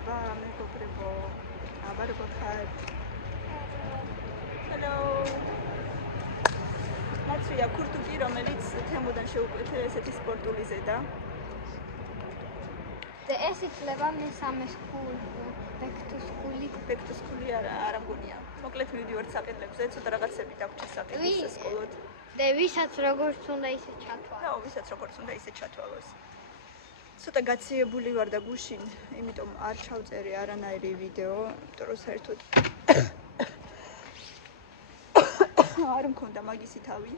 მადლობა მეგობრებო. აბა როგორ ხართ? Hello. მაცვია ქურთუკი, რომელიც თემოდან შეუკვეთე ესეთი სპორტული ზედა. და ეს იწლება მესამე ბექთუსკული არა მგონია. მოკლედ მივდივართ საყიდლებზე, ცოტა რაღაცები დაგვჭირ საყიდლზე სკოლოდ. და ვისაც როგორც უნდა ისე ჩათვალოს. და ვისაც როგორც უნდა ისე ჩათვალოს. ცოტა გაციებული ვარ და გუშინ, იმიტომ არ ჩავწერე არანაირი ვიდეო, იმიტომ რომ საერთოდ არ მქონდა მაგისი თავი.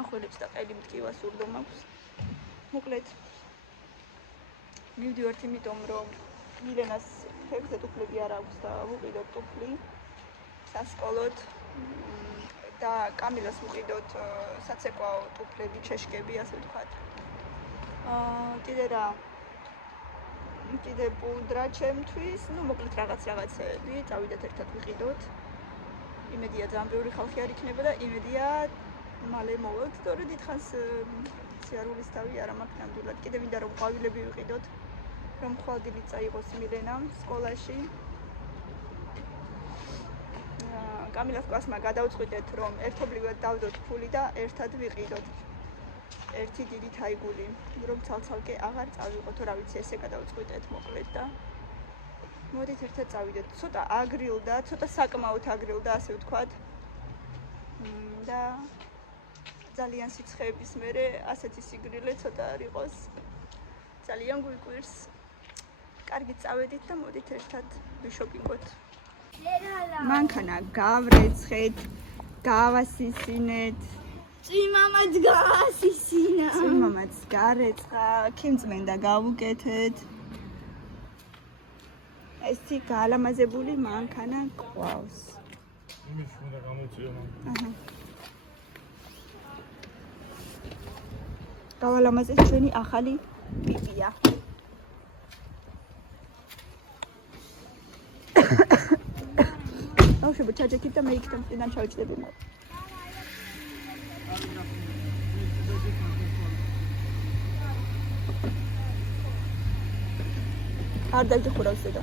ახველებს და ყელი მტკივა სურდო მაქვს. მოკლედ მივდივართ იმიტომ რომ მილენას ფეხზე ტუფლები არ აქვს და ვუყიდოთ ტუფლი სასკოლოდ და კამილას ვუყიდოთ საცეკვაო ტუფლები, ჩეშკები, ასე ვთქვათ. კიდე პუდრა ჩემთვის, მოკლედ რაღაცეები, წავიდეთ ერთად ვიყიდოთ. იმედია ძალიან ბევრი ხალხი არ იქნება და იმედია მალე მოვალთ, თორე დიდხანს სიარულის თავი არ მაქვს ნამდვილად. კიდე მინდა რომ ყვავილები ვიყიდოთ, რომ ხვალდილი წაიღოს მილენამ სკოლაში. კამილას კლასმა გადავწყვიტეთ, რომ ერთობლივად დავდოთ ფული და ერთად ვიყიდოთ. ერთი დიდი თაიგული, რომ ცალ-ცალკე აღარ წავიღოთ, რა ვიცი, ესე გადავწყვიტეთ მოკლედ და მოდით ერთად წავიდეთ. ცოტა აგრილდა, ცოტა საკმაოდ აგრილდა, ასე ვთქვათ. და ძალიან სიცხეების მერე ასეთი სიგრილე ცოტა არ იყოს. ძალიან გვიკვირს. კარგი წავედით და მოდით ერთად ვიშოპინგოთ. მანქანა გავრეცხეთ, გავასისინეთ. წიმამაც გავასისინა. წიმამაც გარეცხა, ქიმწმენდა გავუკეთეთ. ესეთი გაალამაზებული მანქანა გვყავს. იმის უნდა გამოიწვიო მანქანა. გავალამაზეს ჩვენი ახალი პიპია. ბავშვებო, ჩაჯექით და მე იქიდან მწიდან ჩავიჭდები მათ. არ დაჯახურავს ზედა.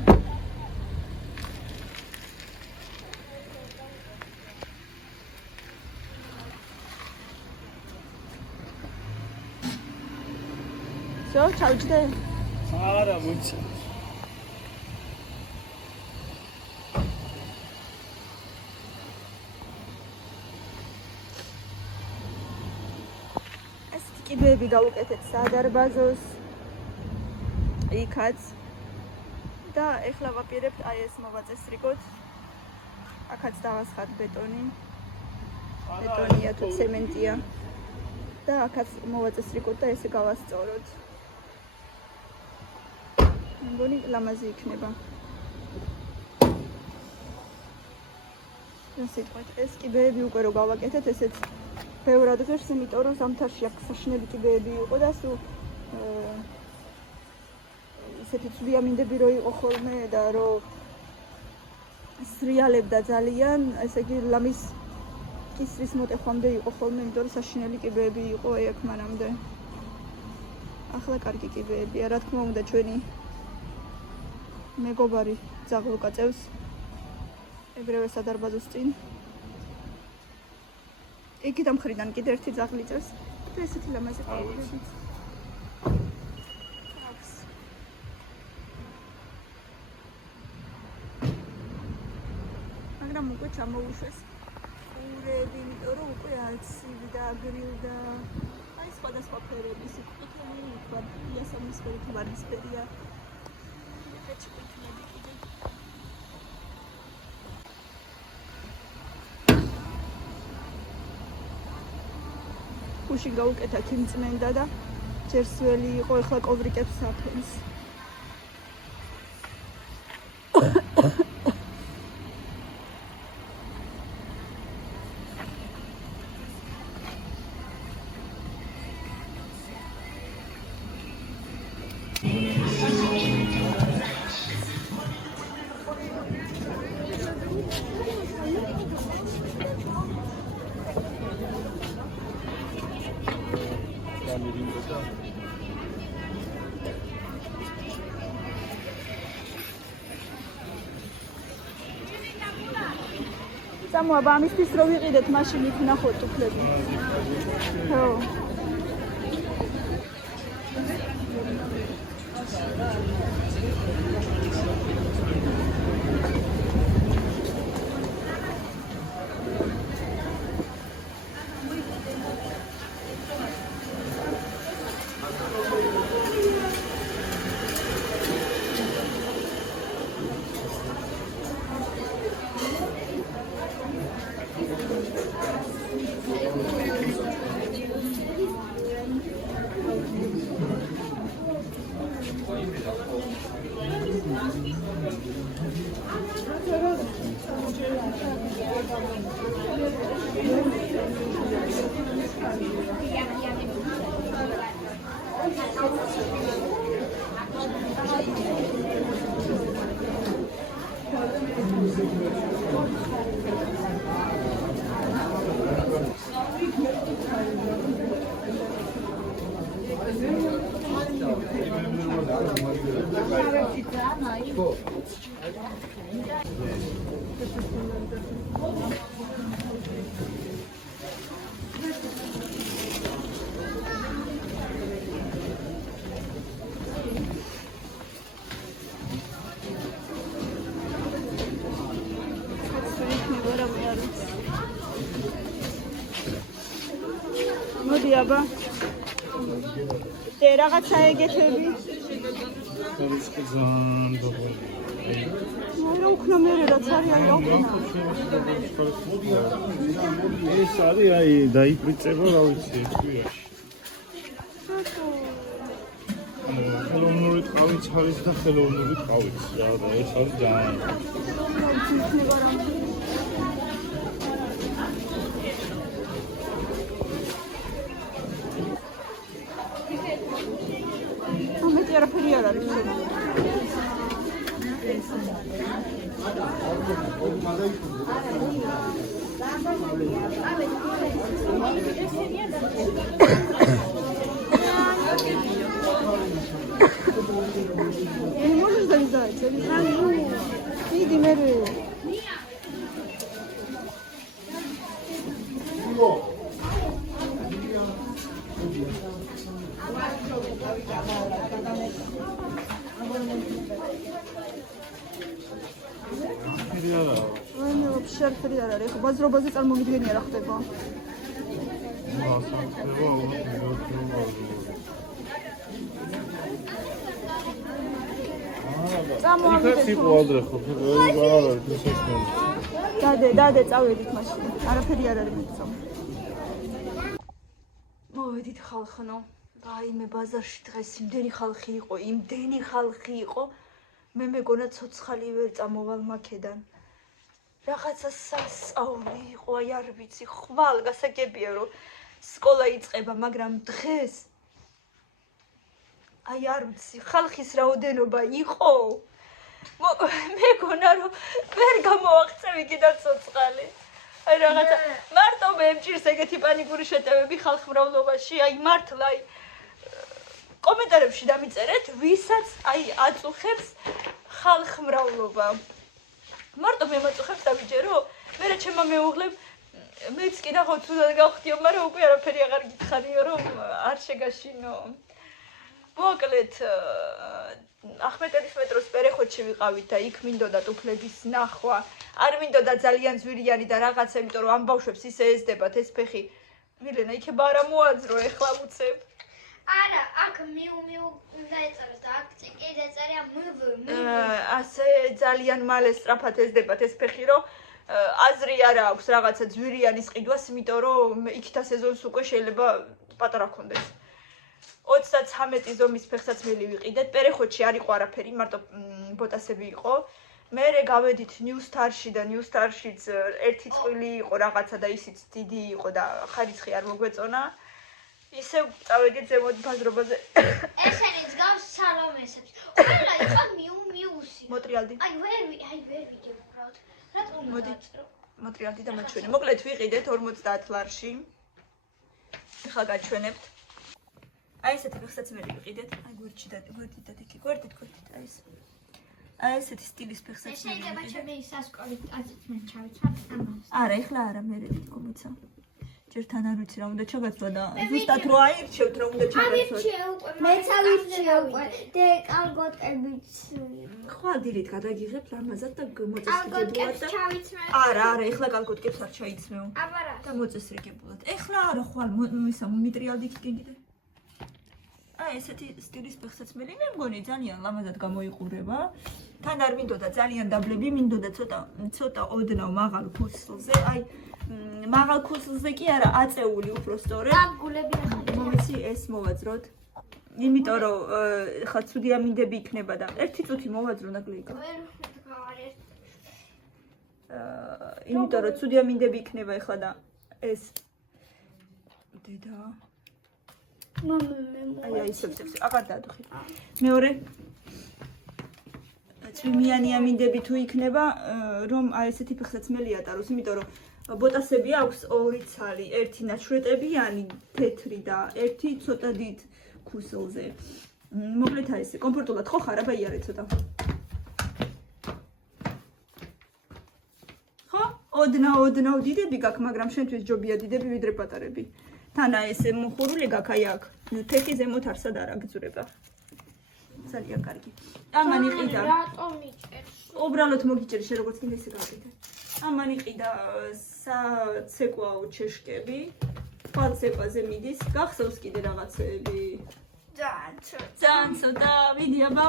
ჩავიჭდე? არა, მოიცა. ესეთი კიბეები გავუკეთეთ სადარბაზოს, იქაც და ეხლა ვაპირებთ აი ეს მოვაწესრიგოთ. აქაც დავასხათ ბეტონი. ბეტონია თუ ცემენტია. და აქაც მოვაწესრიგოთ და ესე გავასწოროთ. მგონი ლამაზი იქნება. სიტყვით, ეს კიბეები უკვე რო გავაკეთეთ, ესეც ბევრად ღირს, იმიტომ რომ ზამთარში აქ საშინელი კიბეები იყო და სულ ისეთი ცვიამინდები რო იყო ხოლმე და რო სრიალებდა ძალიან, ესე იგი ლამის კისრის მოტეხვამდე იყო ხოლმე, იმიტომ რომ საშინელი კიბეები იყო აქ მანამდე. ახლა კარგი კიბეებია, რა თქმა უნდა, ჩვენი მეგობარი ძაღლუკა წევს ეგრევე სადარბაზოს წინ. იქით ამხრიდან კიდე ერთი ძაღლი წევს და ესეთი ლამაზი ყვავილებიც. მაგრამ უკვე ჩამოუშვეს ყურები, იმიტომ რომ უკვე აცივდა, აგრილდა. აი სხვადასხვა ფერების, იქ იასამნისფერი თუ ვარდისფერია. გუშინ გავუკეთა ქიმწმენდა და ჯერსველი იყო, ეხლა კოვრიკებს საფენს. სამო აბა ამისთვის რო ვიყიდეთ მაშინ იქ ნახოთ უფლები. ხო. მოდი აბა და რაღაცა ეგეთები არის ძალიან დაბალი. რა უქნა მე რაც არის აი აუქნა ეს არის აი დაიპრიწება რა ვიცი ქვიაში. ხელოვნური ტყავიც არის და ხელოვნური ტყავიც რა და ეს არის ძალიან ამეთი არაფერი არ არის можешь залезать? Иди, Мэри. Ой, вообще არაფერი არ არის. ბაზრობაზე წარმომიდგენია რა ხდება. დადე, წავედით მაშინ. არაფერი არ არის მეცო. მოვედით ხალხნო. რაიმე ბაზარში დღეს იმდენი ხალხი იყო. მე მეგონა ცოცხალი ვერ წამოვალ მაქედან. რაღაცა სასწაული იყო, აი არ ვიცი, ხვალ გასაგებია რომ სკოლა იწყება, მაგრამ დღეს აი არ ვიცი, ხალხის რაოდენობა იყო. მეგონა რომ ვერ გამოაღწევი კიდევ ცოცხალი. აი რაღაცა მარტო მე მჭირს ეგეთი პანიკური შეტევები ხალხმრავლობაში, აი მართლა აი კომენტარებში დამიწერეთ, ვისაც აი აწუხებს ხალხმრავლობა. მარტო მე მაწუხებს დავიჯერო, მერე ჩემმა მეუღლემ მეც კი ნახოთ თუნდაც გავხდიო, მაგრამ უკვე არაფერი აღარ გითხარიო, რომ არ შეგაშინო. მოკლედ ახმეტელის მეტროს პერეხოჩი ვიყავით და იქ მინდოდა ტუფლების ნახვა. არ მინდოდა ძალიან ზვირიანი და რაღაცა, იმიტომ რომ ამ ბავშვებს ისე ეძდებათ ეს ფეხი. მილენა, იქება არა მოაძრო ეხლა უცებ. არა, აქ მიუ უნდა ეწეროს და აქ წიკი დაწერია მვ. ასე ძალიან მალე სწრაფად ეძდებათ ეს ფეხი, რომ აზრი არ აქვს რაღაცა ზვირიანის ყიდვას, იმიტომ რომ იქითა სეზონს უკვე შეიძლება პატარა ქონდეს. 33 ზომის ფეხსაც მელი ვიყიდეთ. პერეხოჩი არ იყო არაფერი, მარტო ბოტასები იყო. მერე გავედით ნიუსტარში და ნიუსტარშიც ერთი წყვილი იყო რაღაცა და ისიც დიდი იყო და ხარიცხი არ მოგვეწონა. ისევ წავედით ზემოთ ბაზრობაზე. ესენი ძგავს სალომესებს. ყველა იყო მიუსი. მოტრიალდი. აი ვერ ვიდე უბრალოდ. რატომ დაწყრო? მოტრიალდი და მაჩვენე. მოკლედ ვიყიდეთ 50 ლარში. ახლა გაჩვენებთ. აი ესეთი ფეხსაც მე ვიყიდეთ. აი გვერდით და იქი, გვერდით აი ეს. აი ესეთი სტილის ფეხსაც შეიძლება ჩემი სასკოლით აზრით მე ჩავიცვარ ამას. არა, ეხლა არა, მე გომიცა. ჯერთან არ ვიცი რა უნდა ჩაგაცვა და ზუსტად რო აირჩევთ რა უნდა ჩაგაცვა. მეც ავირჩია უკვე. დეკალგოტებიც. ხო, დილით გადაგიღებ ლამაზად და ალგოტკებს მოწესრიგებულად და ჩავიცვარ. არა, ეხლა კალგოტკებს არ ჩაიცმევ. აბარა. და მოწესრიგებულად. ეხლა არა ხვალ ისა მიტრიალდით კიდე. აი ესეთი სტილის ფეხსაც მე მგონი ძალიან ლამაზად გამოიყურება. თან არ მინდოდა ძალიან დაბლები, მინდოდა ცოტა ოდნავ მაღალ ქუსლზე. აი მაღალ ქუსლზე კი არა, აწეული უბრალოდ. აგულები ახალი. მომიცი ეს მოვაძროთ. იმიტომ რომ ხა ცუდი ამინდები იქნება და ერთი წუთი მოვაძრო ნაკლიკა. იმიტომ რომ ცუდი ამინდები იქნება ეხლა და ეს დედა აი ისევ აღარ დაადუხი. მეორე წვიმიანი ამინდები თუ იქნება, რომ აი ესეთი ფეხსაც მე ლიატაროს, იმიტომ რომ ბოტასები აქვს ორი ცალი, ერთი ნაჩვეტებიანი, თეთრი და ერთი ცოტა დიდ ქუსლზე. მოკლედ აი ესე, კომფორტულად ხო ხარ, აბა იარე ცოტა. ხო? ოდნავ დიდები გაქვს, მაგრამ შენთვის ჯობია დიდები ვიდრე პატარები. თან აი ესე მოხურული გაქვს აი აქ. თეთრი ზემოთ არსად არ აგძვრება. ძალიან კარგი. ამან იყიდა. რატომ იჭერს? უბრალოდ მოგიჭერი შე როგორც კიდე ესე გავაკეთე. ამან იყიდა საცეკვაო ჩეშკები. ხვალ ცეკვაზე მიდის. გახსოვს კიდე რაღაცები. ძალიან ცოტა მიდი აბა.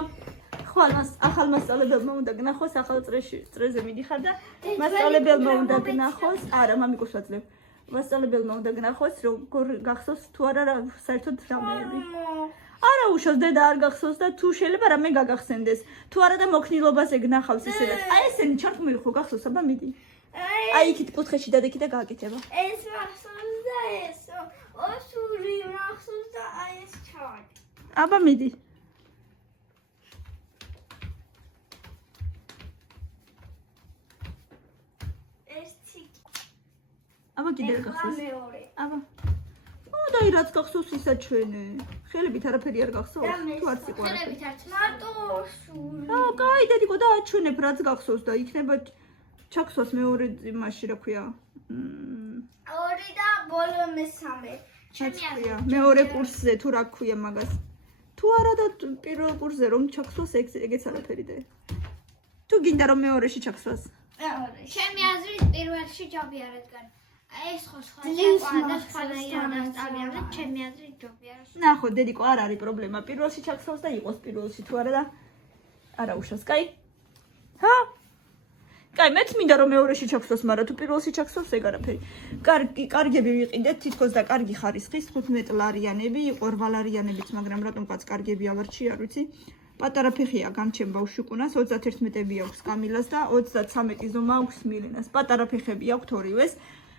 ხვალ ახალ მასწავლებელმა უნდა გნახოს, ახალ წრეზე მიდიხარ და მასწავლებელმა უნდა გნახოს. არა, მამიკოს ვაძლევ. მასწავლებელმა უნდა გნახოს, როგორ გახსოვს თუ არა საერთოდ რამეები. არა უშავს დედა არ გახსოვს და თუ შეიძლება რამე გაგახსენდეს. თუ არა და მოქნილობაზე გნახავს ისედაც. აი ესენი ჩართმული ხო გახსოვს, აბა მიდი. აი იქით კუთხეში დადეკი და გააკეთება. ეს მახსოვს და ეს. ოსური მახსოვს და აი ეს ჩავაკეთე. აბა მიდი. აბა კიდე გახსოვს. აბა. და აი რაც გახსოვს ისა ჩვენე. ხელებით არაფერი არ გახსოვს? თუ არ სიყვარული. ხელებით არც მარტო სული. კაი დედიკო და აჩვენებ რაც გახსოვს და იქნება ჩაქსვას მეორე იმაში რა ქვია. ორი და ბოლო მესამე. ჩემი აზრია. მეორე კურსზე თუ რა ქვია მაგას. თუ არა და პირველ კურსზე რომ ჩაქსვას ეგეც არაფერი და. თუ გინდა რომ მეორეში ჩაქსვას. ჩემი აზრით პირველში ჯობია რადგან ეს ხო სხვა და სხვანაირად ასწავლიან, ჩემი აზრით ჯობია. ნახო, დედიკო, არ არის პრობლემა. პირველში ჩაქსვას და იყოს პირველში თუ არა და არა უშავს, კაი? ჰა? კაი, მეც მინდა რომ მეორეში ჩაქსვას, მაგრამ თუ პირველში ჩაქსვას ეგ არაფერი. კარგები ვიყიდეთ, თითქოს და კარგი ხარისხის, 15 ლარიანები, იყო 8 ლარიანებიც, მაგრამ რატომღაც კარგები ავარჩი, არ ვიცი. პატარა ფეხია გამჩენ ბავშვიკუნას, 31-ები აქვს კამილას და 33 ზომა აქვს მილენას. პატარა ფეხები აქვს ორივეს.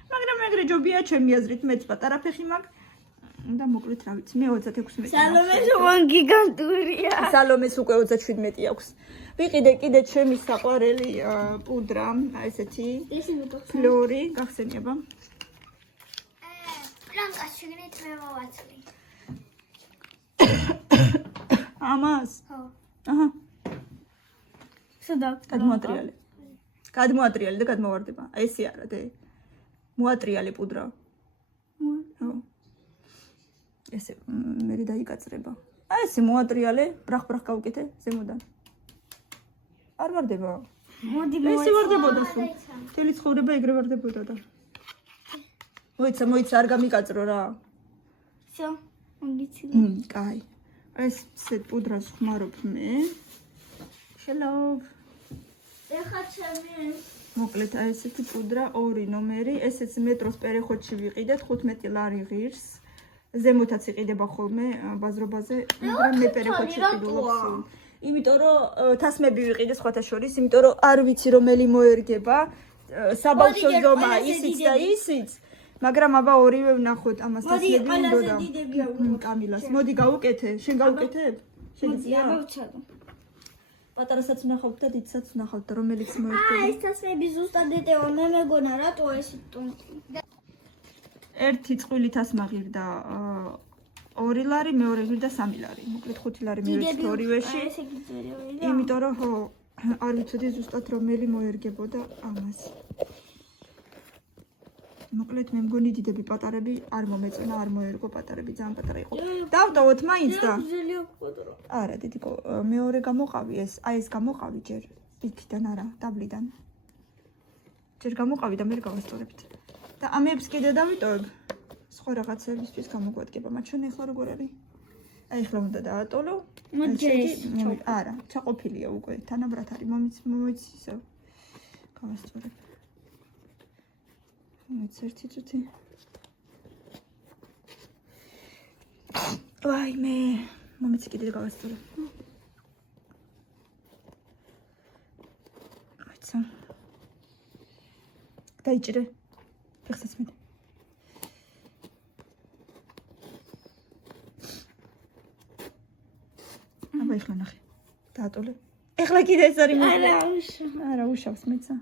მაგრამ ეგრე ჯობია ჩემი აზრით მეც პატარა ფეხი მაქვს და მოკლედ რა ვიცი მე 36 სალომეს უგან გიგანტურია. სალომეს უკვე 37 აქვს. ვიყიდე კიდე ჩემი საყვარელი პუდრა, აი ესეთი ფლორი, გახსენიება. პლანკას შეგნით მე მოვაცლი. ამას? ხო. აჰა. სადა? გადმოატრიალე. გადმოატრიალე და გადმოვარდება. აი ესე არა დე. მოატრიალე პუდრა. ხო. ესე მე დაიკაცრება. აი ესე მოატრიალე, ბრახ-ბრახ გავუკეთე ზემოდან. არ ვარდება. მოდი ესე ვარდებოდა სულ. მთელი ცხოვრება ეგრე ვარდებოდა და. მოიცა არ გამიკაწრო რა. всё, მოგიცი. კაი. ეს პუდრას ხმარობ მე. შელოვ. ეხა ჩემი მოკლედ აი ესეთი პუდრა 2 ნომერი, ესეც მეტროს პერეხოთში ვიყიდეთ 15 ლარი ღირს. ზემოთაც იყიდება ხოლმე ბაზრობაზე, მაგრამ მე პერეხოთში ვიყიდებ. იმიტომ რომ თასმები ვიყიდე სხვათა შორის, იმიტომ რომ არ ვიცი რომელი მოერგება. საბავშვო ზომა ისიც და ისიც. მაგრამ აბა ორივე ვნახოთ ამას თასმები მინდოდა. კამილას, მოდი გავუკეთე, შენ გავუკეთებ? შეგიძლია? გავუჩადო. პატარასაც ვნახავთ და დიდსაც ვნახავთ და რომელიც მოერგება. ეს თასმები ზუსტად დედეო, მე მეგონა რატო ეს ტუნტი. ერთი წყვილი თასმა ღირდა 2 ლარი, მეორე ღირდა 3 ლარი. მოკლედ 5 ლარი მივეცი ორივეში. ესე გიწერე. იმიტომ რომ ხო, არ ვიცოდი ზუსტად რომელი მოერგებოდა ამას. მოკლედ მე მგონი დიდები პატარები არ მომეწონა, არ მოერგო პატარები ძალიან პატარა იყო. დავტოვოთ მაინც და არა, დიდიკო, მეორე გამოყავი ეს, აი ეს გამოყავი ჯერ იქიდან არა, დაბლიდან. ჯერ გამოყავი და მე გავასწორებთ. და ამებს კიდე დავიტოვებ. სხვა რაღაცებისთვის გამოგვადგება, მათ შენ ახლა როგორ არის? აი ახლა უნდა დაატოლო. არა, ჩაყოფილია უკვე, თანაბრად არის, მომიც ისევ. გავასწორებ. მომიც ერთი წუთი. ვაიმე, მომიც კიდე გავასწორებ. აიცა. დაიჭირე. ეხსაც მე. აბა ეხლა ნახე. დაატოლე. ეხლა კიდე ეს არის მოკლე. არა, უშავს მეცა.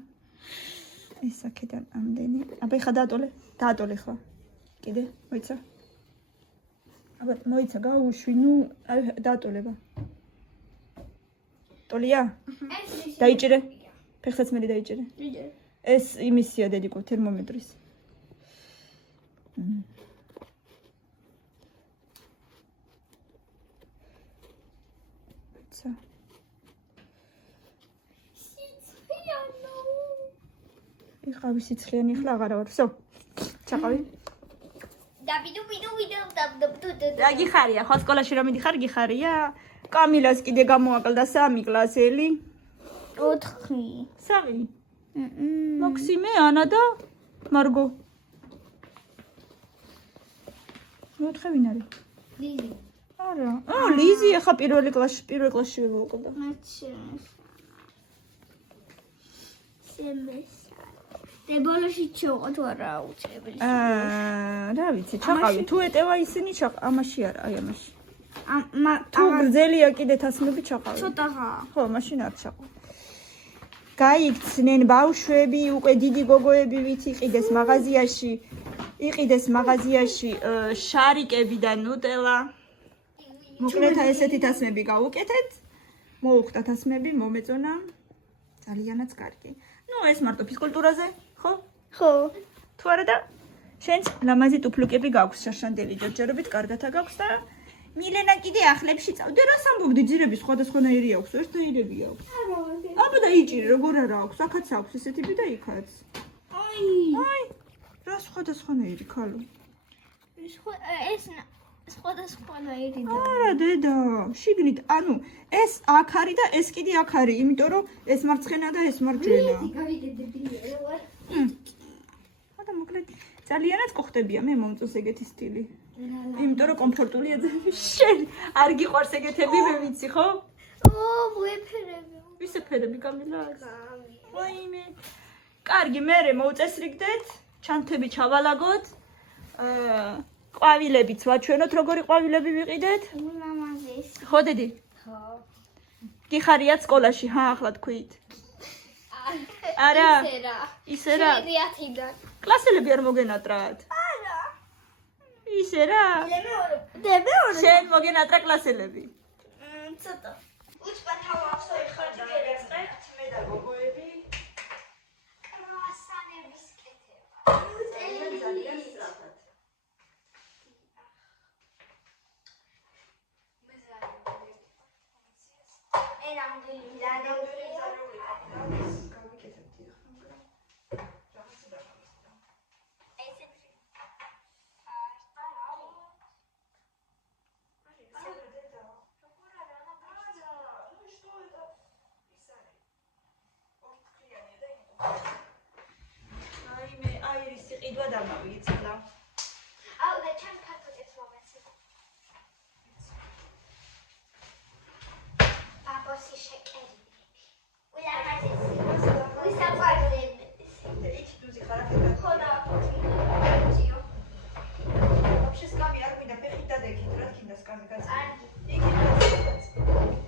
ეს აქედან ამდენი. აბა ეხლა დაატოლე. დაატოლე ეხლა. კიდე, მოიცა. აბა მოიცა, გაუშვი, ნუ დაატოლება. ტოლია? დაიჭირე. ფეხსაც მე დაიჭირე. ეს იმისია დედიკო თერმომეტრის. ცა. იყავი სიცხიანი ახლა აღარა ვარ. всё. ჩაყავი. და გიხარია, ხო სკოლაში რომ მიდიხარ გიხარია? კამილას კიდე გამოაკლდა 3 კლასელი. 4. 3. მაქსიმე, ანა და მარგო. მეოთხე ვინ არის? ლიზი. არა. ლიზი ახლა პირველ კლასში მოვაკლდა. დებოლოში ჩოყო თუ არა აუცილებელი. რა ვიცი, ჩაყავი. თუ ეტევა ისინი ამაში არა, აი ამაში. თუ აღარ გრძელია კიდე თასმები ჩაყავი. ცოტაღაა. ხო, მაშინ არ ჩაყავი. გაიქცნენ ბავშვები, უკვე დიდი გოგოები ვით იყიდეს მაღაზიაში შარიკები და ნუტელა. მოკლედ ესეთი თასმები გავუკეთეთ. მოუხდა თასმები, მომეწონა. ძალიანაც კარგი. ნუ ეს მარტო ფიზკულტურაზე, ხო? ხო. თუ არა და შენც ლამაზი ტუფლუკები გაქვს შაშანდელი ჯერჯერობით კარგათა გაქვს და მილენა კიდე ახლებში წავდე რა სამბობდი ძირები სხვადასხვანაირი აქვს, ერთნაირები აქვს. აბა დაიჭირე, როგორ არა აქვს, აქაც აქვს ესეთები და იქაც. აი, რა სხვადასხვანაირი ქალო. ეს სხვადასხვანაირი და არა დედა, შიგნით, ანუ ეს აქ არის და ეს კიდე აქ არის, იმიტომ რომ ეს მარცხენა და ეს მარჯვენა. და მოკლედ ძალიანაც ყოხდებია მე მომწონს ეგეთი სტილი. იმიტომ რომ კომფორტულია შენ არ გიყვარს ეგეთები მე ვიცი ხო? მოეფერები. ვისე ფერები გამილას? ვაიმე. კარგი, მერე მოუწესრიგდეთ, ჩანთები ჩავალაგოთ. ყვავილებიც ვაჩვენოთ, როგორი ყვავილები ვიყიდეთ? ულამაზეს. ხო დედი? ხო. გიხარიათ სკოლაში, ახლა თქვით. არა. ისე რა. შედიათიდან. კლასელები არ მოგენატრათ? არა. ისე რა. დებეორე. შენ მოგენატრა კლასელები? ცოტა. უცბათავავსო ეხარჯი გერეწყებთ, მე და გოგოები. კრუასანების კეთება. ძალიან სწრაფად. ყიდვა დამავიწყდა. აუ და ჩემ ქართულებს მომეცი. ბაბოსი შეკერები. ულამაზესი. უსაყვარლები. იქ დუზი ხარაფერად. ხო და вообще сками არ მინდა ფეხით დადექით რა თქინდა сками გაწა. იქით გაწა.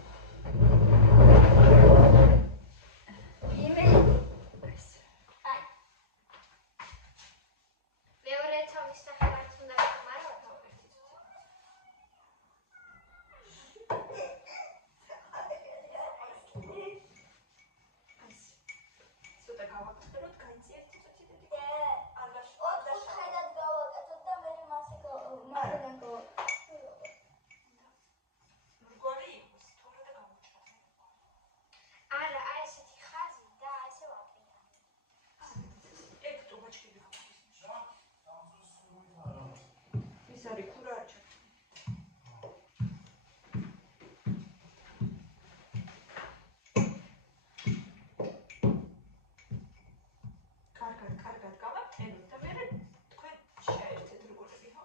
გავაკეთოთ, გაიწიეთ ცოტა დიდი. ოთხხედად გავაკეთოთ და მე მასე მარიდან გავაკეთოთ. მრგვალი იყოს, თორე და გავუჩნდეთ. არა, აი ესეთი ხაზი და ესე ვაკეთე. ეგ ტუბაჩკები გავაკეთოთ. ის არის ქურაჩა. კარგად გავაკეთოთ და მე თქვენ შეერთეთ როგორები ხო?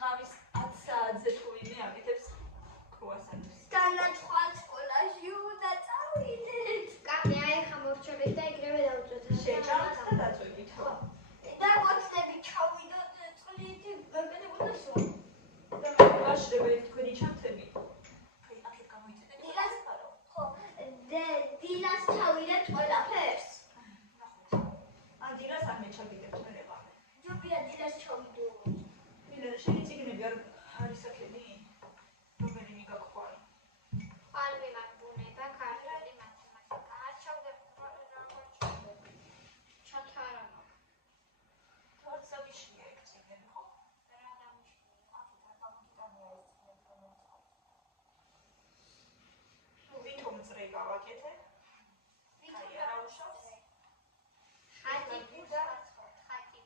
ღამის 10 საათზე თუ ვინმე აკეთებს კრუასანებს. განაცხვა სკოლაში უნდა წავიდეთ. კამი, აი ხა მორჩებით და ეგრევე დავუწოთ. შეჭამთ და დაწვევით ხო? და მოწნები ჩავიდოთ წყლით მეკეთებოდა სულ. და მე ვაშრები თქვენი ჩამთები. აქეთ გამოიწედეთ. დილას ხო, დილას ჩავიდეთ ყველაფერს. ან დილას არ მეჩაგიდებთ მე ვარ. ჯობია დილას ჩავიდოთ. შენი ციგნები არის აქენი? რომელი მიგაქვარ? ხალხი მაგბუნება, ქართული მათემატიკა. არ ჩავდებ ჩათარამა. თორცაბიშია ეგ ციგნები ხო? რა დამიშნია? აქეთ არ გამოგიტანია ეს ციგნები. ვითომ წრე გავაკეთე? აი არა უშავს. ხატი და ხატი.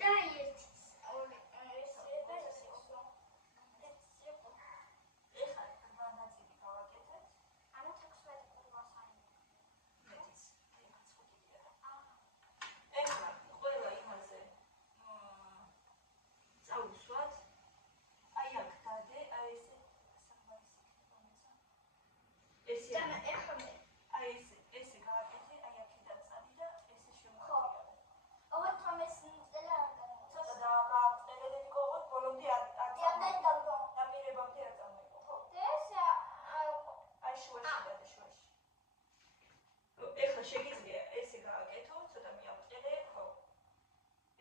და ეს ეხლა რვა ნაწილი გავაკეთეთ. ამა 16 კურვასანი. ეხლა ყველა იმაზე წავუსვათ. აი აქ დადე, აი ესე სამბაისი ქონეცა. ესე და ეხლა მე აი ესე გავაკეთე, აი აქედან წადი და ესე შევხატე. ოღონდ თომეს წელა არ გავა. ცოტა დააგაყელე გიყოთ ბოლომდე არ დიამდენ დავგო. ნაპირებამდე არ წამოიღო, ხო? და ესე აი შუაში დადე შუაში. ეხლა შეგიძლია ესე გააკეთო, ცოტა მიავყელე, ხო?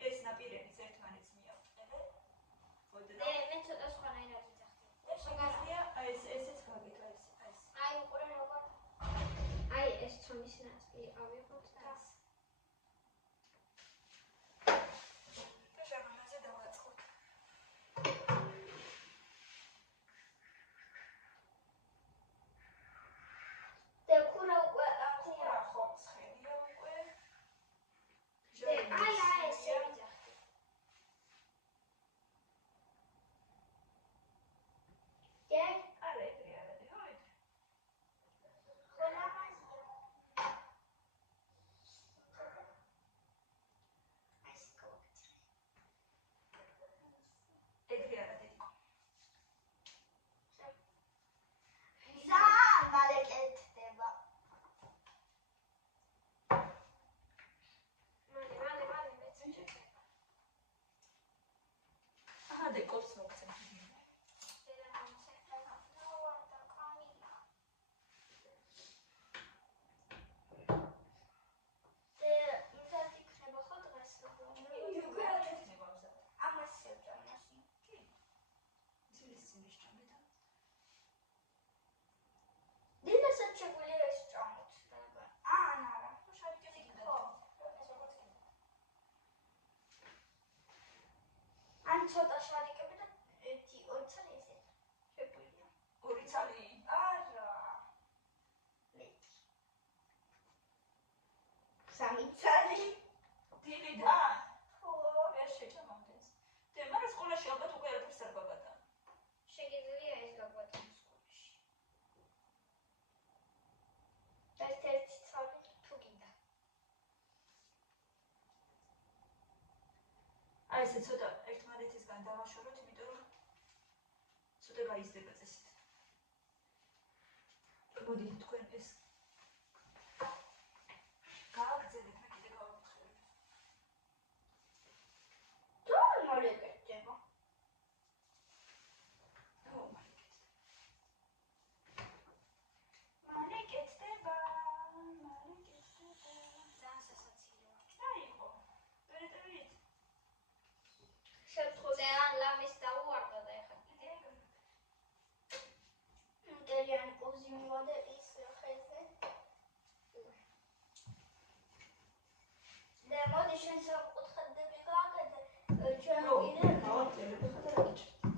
ეს ნაპირების ერთმანეთს მიავყელე. მე ცოტა სხვანაირად ვიძახდი. და შეგიძლია აი ესეც გააკეთო, ეს. აი უყურე როგორ. აი ეს თომის ნაწილი ავიღოთ და და შემოაზე დავაწყოთ. და ქურა უკვე ქურა ხო ცხელია უკვე. აი ესე ვიძახდი. და არა ეგრე არა, ხო ეგრე. ხოლა ეგრე არა დედიკო. ზა მალეკეთდება. მალე მეცეჭე. აჰა და კოპს მოგცემ. ცოტა შარიკები და 1-2 წელი ესე შეგვიძლია. 2 წელი. არა. 3 წელი. დილიდა? ხო. ვერ შეჭამავდეს. და მაგრამ სკოლაში ალბათ უკვე ერთად არ გაგატა. შეგიძლია ეს გაგვატანო სკოლაში. ერთ-ერთი წელი თუ გინდა. აი ესე ცოტა ერთმანეთისგან დავაშოროთ, იმიტომ რომ ცოტა გაიზრდება წესით. მოდი თქვენ ეს გააგრძელეთ, მე კიდე გავაკეთებ. თუ მოლეკეთდება. ო, მალე კეთდება. ძალიან სასაცილოა. და იყო. შენ საკუთხედები გააკეთე ჩვენ კიდე გავაკეთე ხა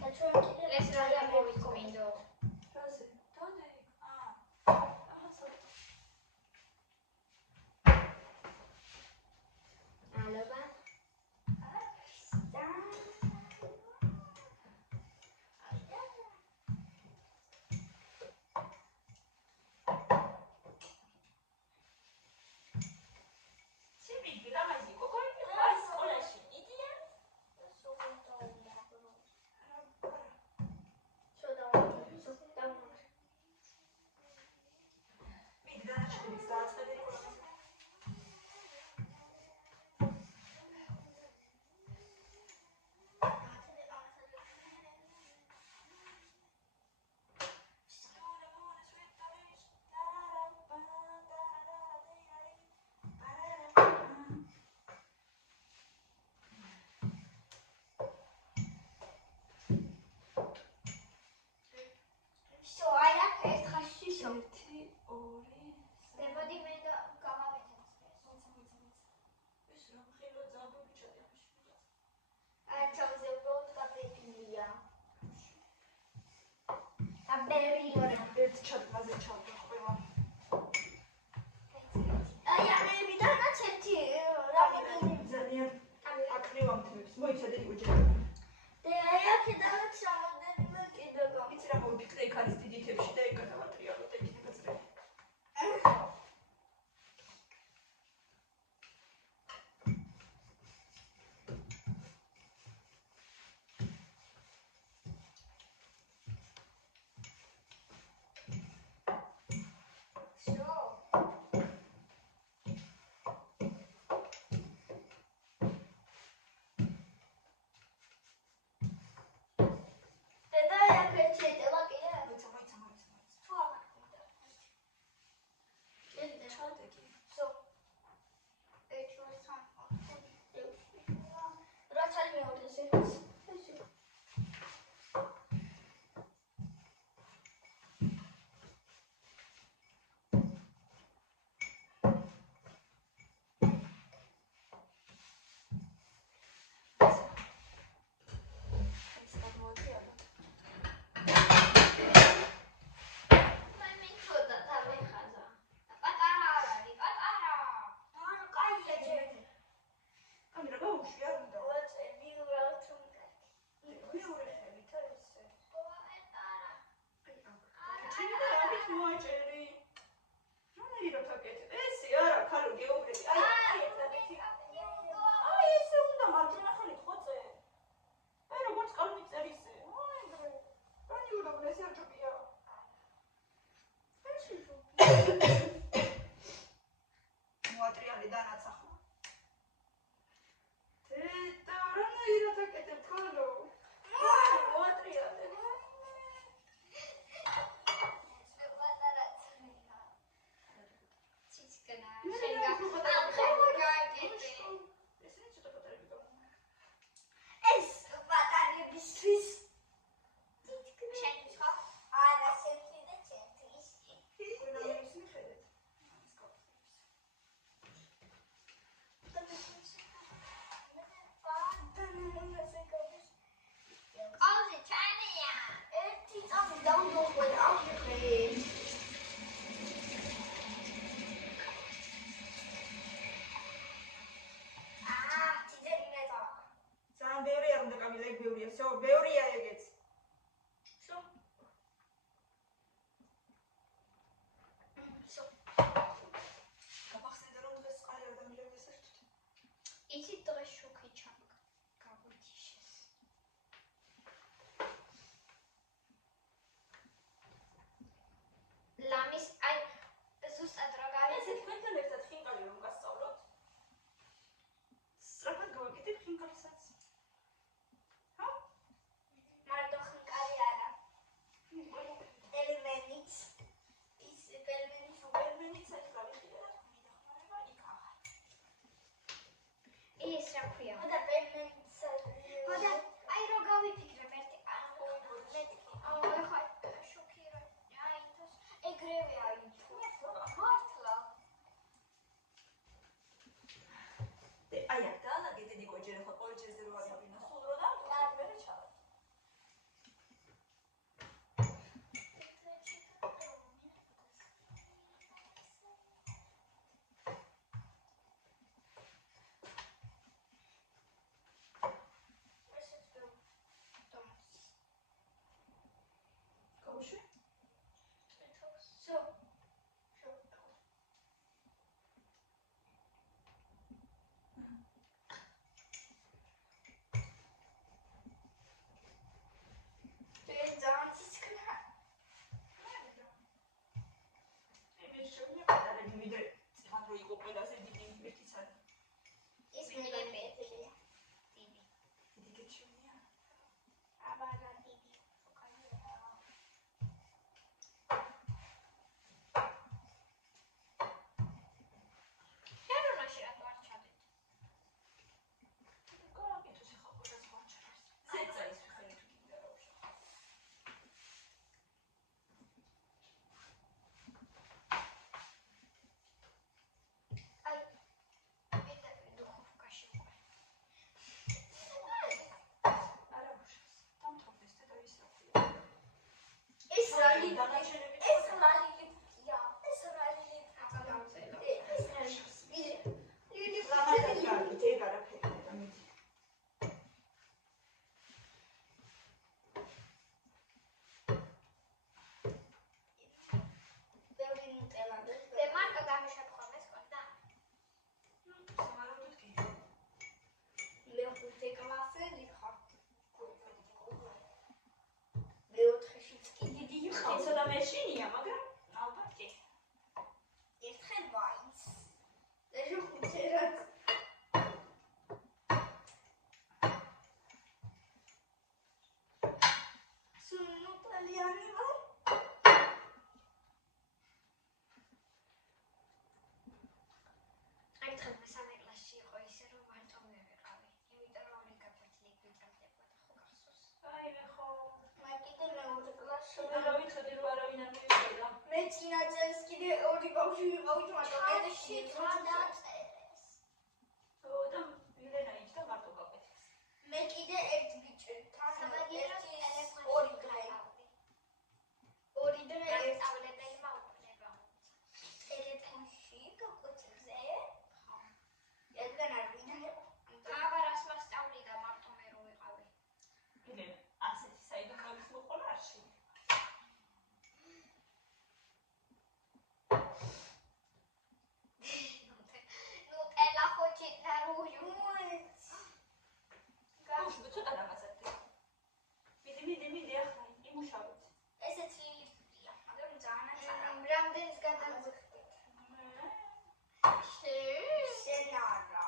და ჩვენ კიდე ეს რა მოვიწყმინდო რაზე დადე ალობა აი ყველაზე დიდი ერთი ცალი. ის მეგებია. დიდი. დიდი გეჩვენია. აბარა დიდი. შენობაში რატო არ ჩადეთ? გააკეთოს ახლა ყველას ვაჩერებს. ზეცა ის ხელი თუ კიდე რა უშო. აი. მე დუხოვკაში უკვე. არა უშოს. დამთავრდეს და ისრაფია. ეს რალი დანარჩენები ეს რალილია. ეს რალილია. აბა დავწერო. ეს რალი. ლილი ლამაზად გააკეთე, ეგ არაფერი და მიდი. ბევრი ნუტელა და მარტო გამიშაფხომეს ყოდა. სამაროდოთ კი. მე 5 კლასელი ხარ. მე 4-შიც კი დიდი ვიყავ. ცოტა მეშინია, მაგრამ ალბათ კი. ერთხელ მაინც. ეჟო 5-რად. სულ იტალიანი ვარ. ერთხელ მესამე კლასში იყო ისე რომ მარტო მე ვიყავი. იმიტომ რომ ორი გაფართლი გვიწევდებოდა ხო გახსოვს. აი მე ხო მე კიდე მეორე კლასში რა ვიცოდი რომ არავინ არ მივიდა. მე წინა წელს კიდე ორი ბავშვი ვიყავით, მაგრამ მე გადაწერეს. და მილენა იჯდა მარტო გაკვეთეს. მე კიდე ერთ ბიჭთან სამაგიეროდ ერთი ტელეფონში ორი დღე. ორი დღე ერთ სწავლებელი მაუწყდება. ტელეფონში გაკვეთებზე. ხო. ერთგან არ ვინაიყო. აბარას მასწავლიდა მარტო მე რო ვიყავი. მილენა ასეთი საიდუმლოების მოყოლა არ შეიძლება. ნუტელა ხოჭი და რუჟუ. გავუშვი ცოტა დამასადე. მიდი ახლა იმუშავოთ. ესეც ლიფტია, მაგრამ ძალიან აცარა. რამდენის გადაგვიხდით? შენ არა.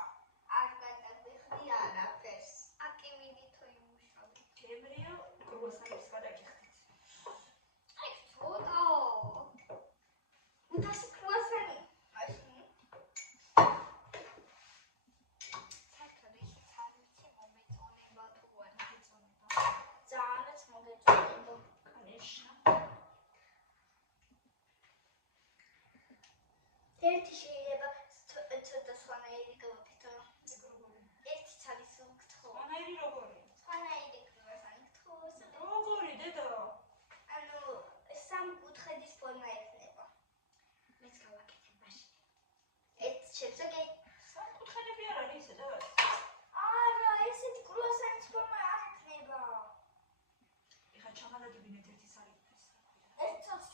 არ გადაგვიხდი არაფერს. აკი მიდი თუ იმუშავე. ჩემრიო კრუასანებს გადაგიხდით. აი ცოტა. 500 კრუასანი. მაშინ. საერთოდ ის სამიცი მომეწონება თუ არ მოგეწონება. ძალიანაც მოგეწონება. კანეშა. ერთი შეიძლება ცოტა სხვანაირი გავაკეთო. ერთი ცალი სულ გთხოვ. ანაირი როგორი? სხვანაირი კრუასანი გთხოვს. როგორი დედო? ანუ სამკუთხედის ფორმა ექნება. მეც გავაკეთებ მაშინ. ერთ შეცოგე. სამკუთხედები არ არის სადაც. არა, ესეთი კრუასანის ფორმა არ ექნება. ეხლა ჩამალაგებინეთ ერთი სარიფის. ერთ წელს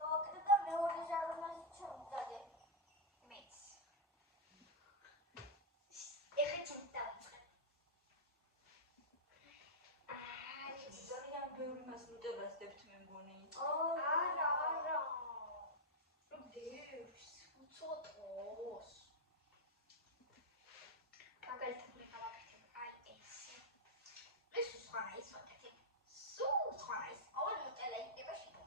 გავაკეთე და მეორე ჟარდონაში ჩავდადე. მეც. ეხლა ჩემს დავიწყე. ძალიან ბევრი მას ნუტელას დებთ მე მგონი. არა. როდეს უცოტოს. მაგალითად მე გავაკეთებ აი ესე. ეს სხვანა ის ვაკეთებ. სულ სხვანა ის. ორი ნუტელა იქნება შიგა.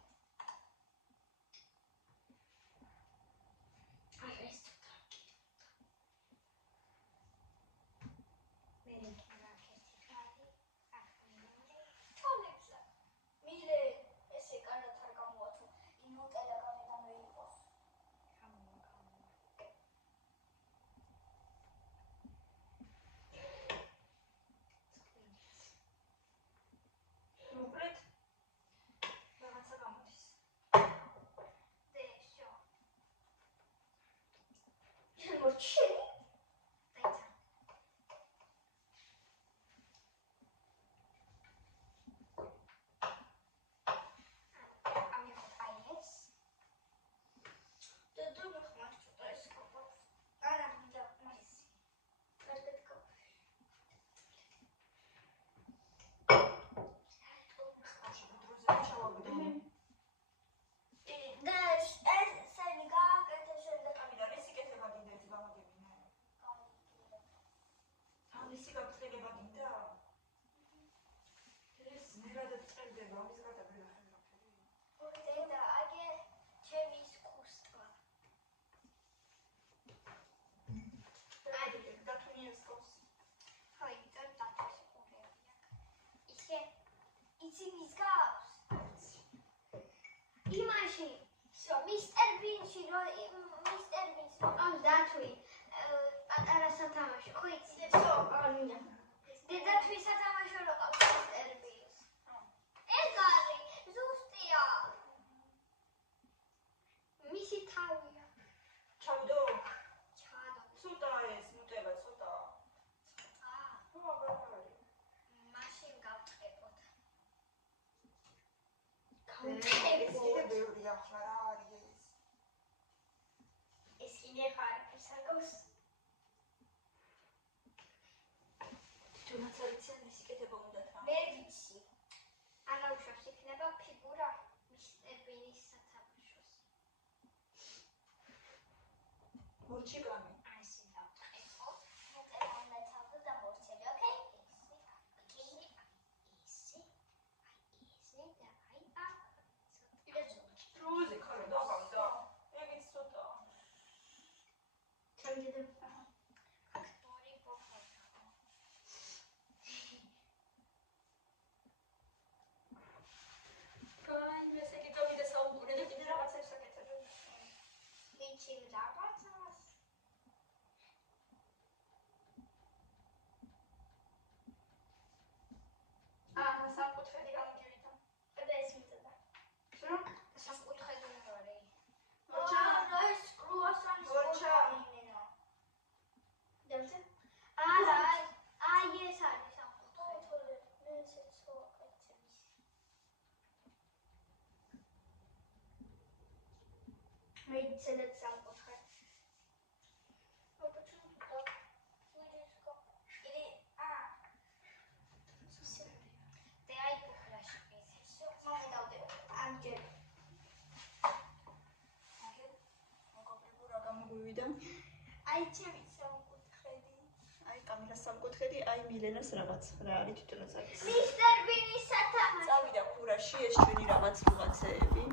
არა ეს ცოტა. მე რეკერა კეთი ხარი. თოლეცა. მილე ესე კარგად არ გამოაჩო. იმ ნუტელა გამიდან ვერ იყოს. მოკლედ რაღაცა გამოდის. დეშო. შემორჩენი. დაიცა. ამიღოთ აი ეს. და დრო ხმარ ცოტა ეს კოპოს. არა, მინდა ეს. კარგად გო. დროზე ჩავაგდო. და ეს სენი გააკეთე შემდეგ. ამიტომ ეს იკეთება კიდეც მისი გაფრთხილება გინდა? ეს მერადად წევდება, ამის გარდა ვერ ახერხებდი. დედა, აგე ჩემი ისკუსტვა. აი, დათუნიეს ყავს. ხაი, დათოს ყურებია. ისე იცი ვის გავს? იმაში, მისტერ ბინში რო მისტერ ბინს ყავს დათვი. პატარა სათამაშო, ხო იცი? დედა-თვის სათამაშო რო ყავს მისტერ ბინს. ეს არის ზუსტია. მისი თავია. ჩავდო? ჩადო. ცოტა ეს მუტება, ცოტა. ხო, აღარ არის. მაშინ გავწყებოთ. ეს კიდე ბევრი ახლა რა არის ეს? ეს კიდე ხარ საკოს. თუნდაც არიციან ის იკეთება უნდა რა. ვერ ვიცი. ანაუშავს იქნება ფიგურა მისტერ ბინის სათამაშოს. მორჩიკანი. აი ესე დავწყებო. მოწერა უნდა თავზე დამორჩები, ოკეი? ესე. და აი რუზი ხარ დავამდა. ეგეც ცოტა. ჩავიდე. აქტორი ბოხა. კაი, ესე კი გავიდე საუკუნე და კიდე რაღაცებს აკეთებ. ვიცი რაღაცას. სამკუთხედი გამიგივიდა. და ეს მიწოდა. რა? სამკუთხედი ვარი. მორჩა. ეს კრუასანის მორჩა. კოჩაინეა. დავწერე? არა, აი ეს არის სამკუთხედი. მე ესეც ვაკეთებ. მე ცელეთ სამკუთხედი. აი ჩემი სამკუთხედი. აი კამილას სამკუთხედი, აი მილენას რაღაც. რა არის თვითონაც არის. მისტერ ბინის სათამაშო. წავიდა ფურაში ეს ჩვენი რაღაც ვიღაცეები.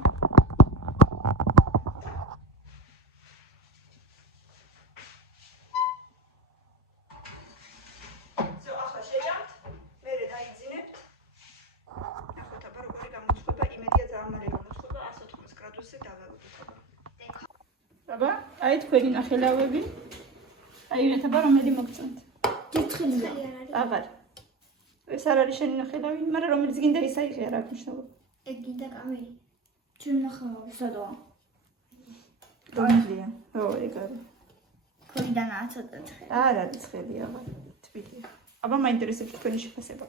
ზო ახლა შეჯამთ, მერე დაიძინებთ. ნახოთ აბა როგორი გამოცხება, იმედია ძალიან მალე გამოცხება 180 გრადუსზე დავეუვით აბა. აბა, აი თქვენი ნახელავები. აი ეთება რომელი მოგწონთ? დიცხელი აღარ. ეს არ არის შენი ნახელავი, მაგრამ რომელიც გინდა ის აიღე, არ აქვს მნიშვნელობა. ეგ გინდა კამერი. ჩვენ ნახავ სადაა. რომელია? ო, ეგ არის. ქორიდანაა ცოტა ცხელი. არ არის ცხელი აღარ. თბილი. აბა მაინტერესებს თქვენი შეფასება.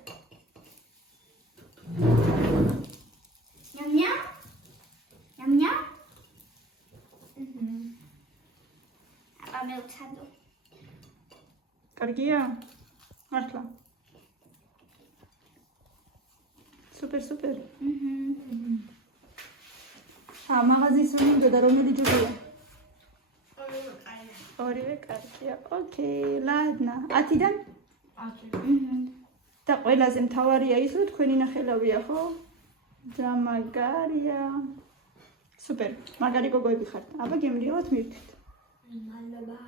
ნამია? ნამია? აბა მე ვცადო. კარგია? მართლა. სუპერ, სუპერ. მაღაზიის რომ მინდოდა რომელი ჯობია? ორივე კარგია. ოკეი, ლადნა. 10-დან? 10. და ყველაზე მთავარია ის, რომ თქვენი ნახელავია, ხო? ძალიან მაგარია. სუპერ. მაგარი გოგოები ხართ. აბა გემრიელად მივდით. მადლობა.